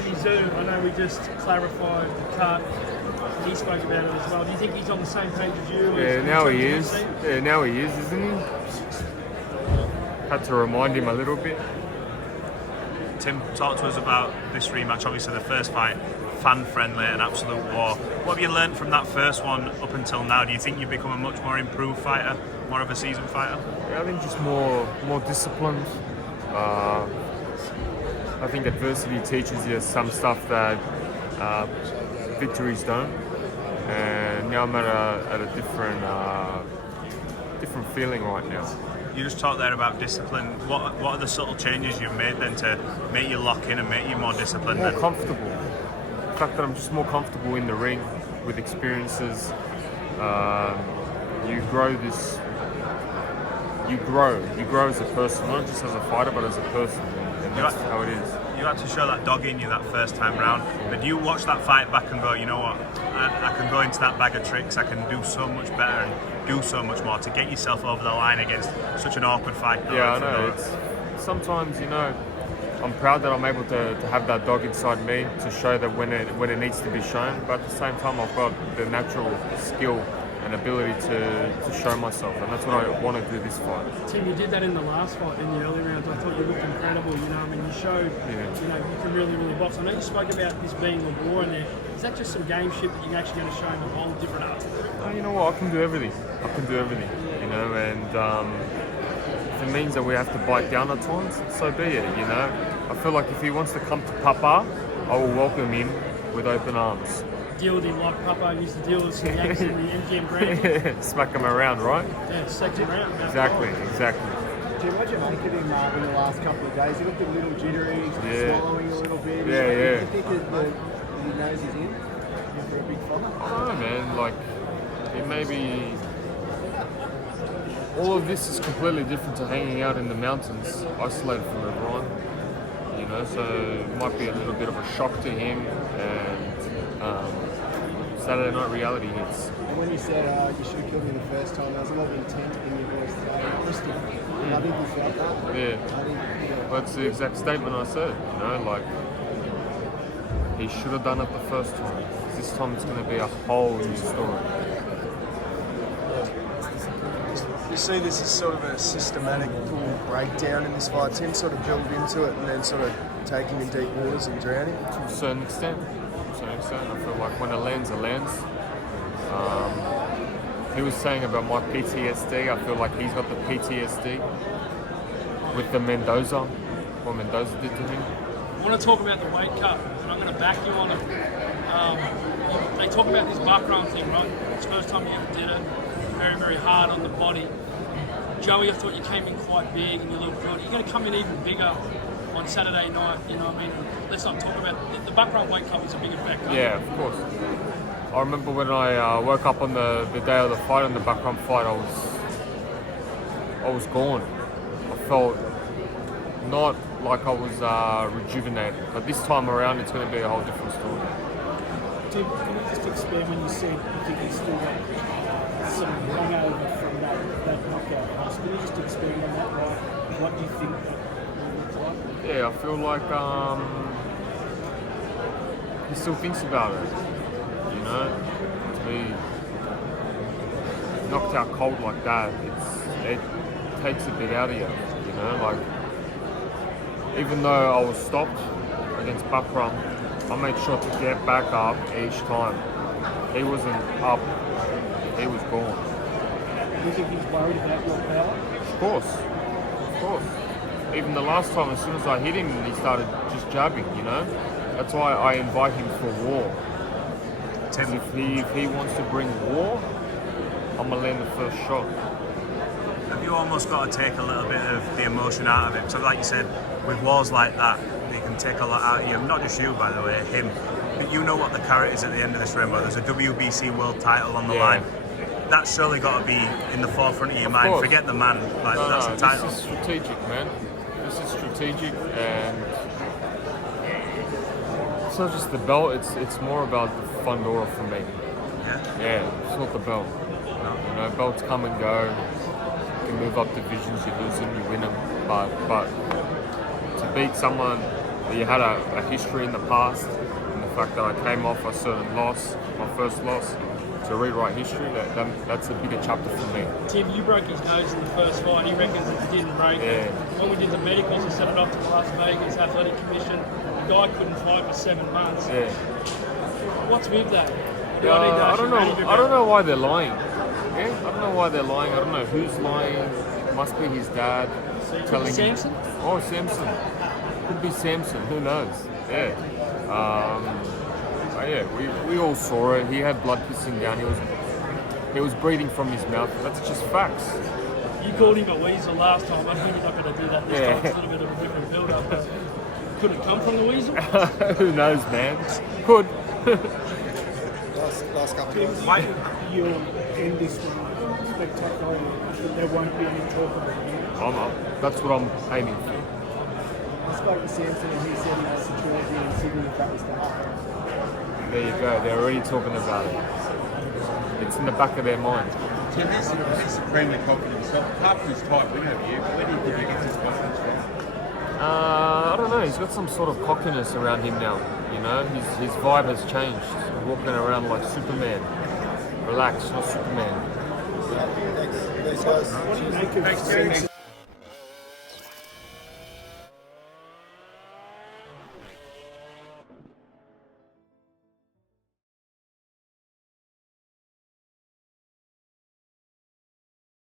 Tim Tszyu, I know we just clarified the cut. He spoke about it as well. Do you think he's on the same page as you? Yeah, now he is. Yeah, now he is, isn't he? Had to remind him a little bit. Tim, talk to us about this rematch. Obviously, the first fight, fan-friendly, an absolute war. What have you learned from that first one up until now? Do you think you've become a much more improved fighter, more of a seasoned fighter? Yeah, I think just more disciplined. I think adversity teaches you some stuff that victories don't. And now I'm at a different feeling right now. You just talked there about discipline. What are the subtle changes you've made then to make you lock in and make you more disciplined? More comfortable. The fact that I'm just more comfortable in the ring with experiences. You grow as a person, not just as a fighter, but as a person. And that's how it is. You had to show that dog in you that first time round. But do you watch that fight back and go, you know what, I can go into that bag of tricks, I can do so much better and do so much more to get yourself over the line against such an awkward fight? Yeah, I know. Sometimes, I'm proud that I'm able to have that dog inside me to show that when it needs to be shown. But at the same time, I've got the natural skill and ability to show myself, and that's what I want to do this fight. Tim, you did that in the last fight, in the early rounds. I thought you looked incredible. You showed, you can really box. I know you spoke about this being a war in there. Is that just some game shit that you're actually going to show him a whole different art? You know what? I can do everything. And if it means that we have to bite down at times, so be it. I feel like if he wants to come to Papa, I will welcome him with open arms. Deal with him like Papa used to deal with some Yanks in the MGM Grand. Smack him around, right? Yeah, smack him around. Exactly. Jim, what did you make of him in the last couple of days? He looked a little jittery, swallowing a little bit. Yeah. Do you think that he knows he's in for a big fight? I don't know, man. Like, it may be... All of this is completely different to hanging out in the mountains, isolated from everyone. So it might be a little bit of a shock to him, and Saturday night reality hits. And when you said you should have killed me the first time, there was a lot of intent in your voice today. It was different. I think you felt that. Yeah. That's the exact statement I said. Like, he should have done it the first time. This time it's going to be a whole new story. You see this as sort of a systematic breakdown in this fight. Tim sort of build into it and then sort of take him in deep waters and drowning. To a certain extent. I feel like when it lands, it lands. He was saying about my PTSD. I feel like he's got the PTSD with the Mendoza, what Mendoza did to him. I want to talk about the weight cut, and I'm going to back you on it. They talk about this background thing, right? It's the first time you ever did it. Very, very hard on the body. Joey, I thought you came in quite big and you looked good. You're going to come in even bigger on Saturday night, Let's not talk about the background weight cut was a big effect. Yeah, of course. I remember when I woke up on the day of the fight, on the background fight, I was gone. I felt not like I was rejuvenated, but this time around it's going to be a whole different story. Tim, can you just expand when you said you think you still got some hangover from that knockout pass? Can you just expand on that? Like, what do you think that looks like? Yeah, I feel like he still thinks about it. To be knocked out cold like that, it takes a bit out of you. Like, even though I was stopped against Bakram, I made sure to get back up each time. He wasn't up, he was gone. Do you think he's worried about your power? Of course. Even the last time, as soon as I hit him, he started just jabbing, That's why I invite him for war. Tim, if he wants to bring war, I'm going to land the first shot. Have you almost got to take a little bit of the emotion out of it? So like you said, with wars like that, they can take a lot out of you. Not just you, by the way, him. But you know what the carrot is at the end of this rainbow. There's a WBC world title on the line. That's surely got to be in the forefront of your mind. Course. Forget the man. That's the title. This is strategic, man. This is strategic, and it's not just the belt. It's more about the Fundora for me. Yeah. It's not the belt. No. Belts come and go. You can move up divisions. You lose them, you win them. But to beat someone he had a history in the past, and the fact that I came off a certain loss, my first loss, to rewrite history, that's a bigger chapter for me. Tim, you broke his nose in the first fight. He reckons it didn't break it. When we did the medicals, we sent it off to Las Vegas Athletic Commission. The guy couldn't fight for 7 months. Yeah. What's with that? I don't know. I don't know why they're lying. Yeah, I don't know why they're lying. I don't know who's lying. It must be his dad telling him. Samson? Oh, Samson. Could be Samson. Who knows? Yeah. But yeah, we all saw it. He had blood pissing down. He was breathing from his mouth. That's just facts. You called him a weasel last time. I think you're not going to do that this time. It's a little bit of a different build-up. But could it come from the weasel? Who knows, man? Could. Last couple of Tim, Why- you'll end this one spectacularly, but there won't be any talk of it. That's what I'm aiming for. I spoke to Samson and he said he has security in Sydney if that was to happen. There you go. They're already talking about it. It's in the back of their mind. Tim, he's supremely confident himself. Apart from his tight win over you, where do you think he gets his confidence from? I don't know. He's got some sort of cockiness around him now. You know, his vibe has changed. He's walking around like Superman. Relax, not Superman. Thanks guys. What do you make of Thanks, Tim.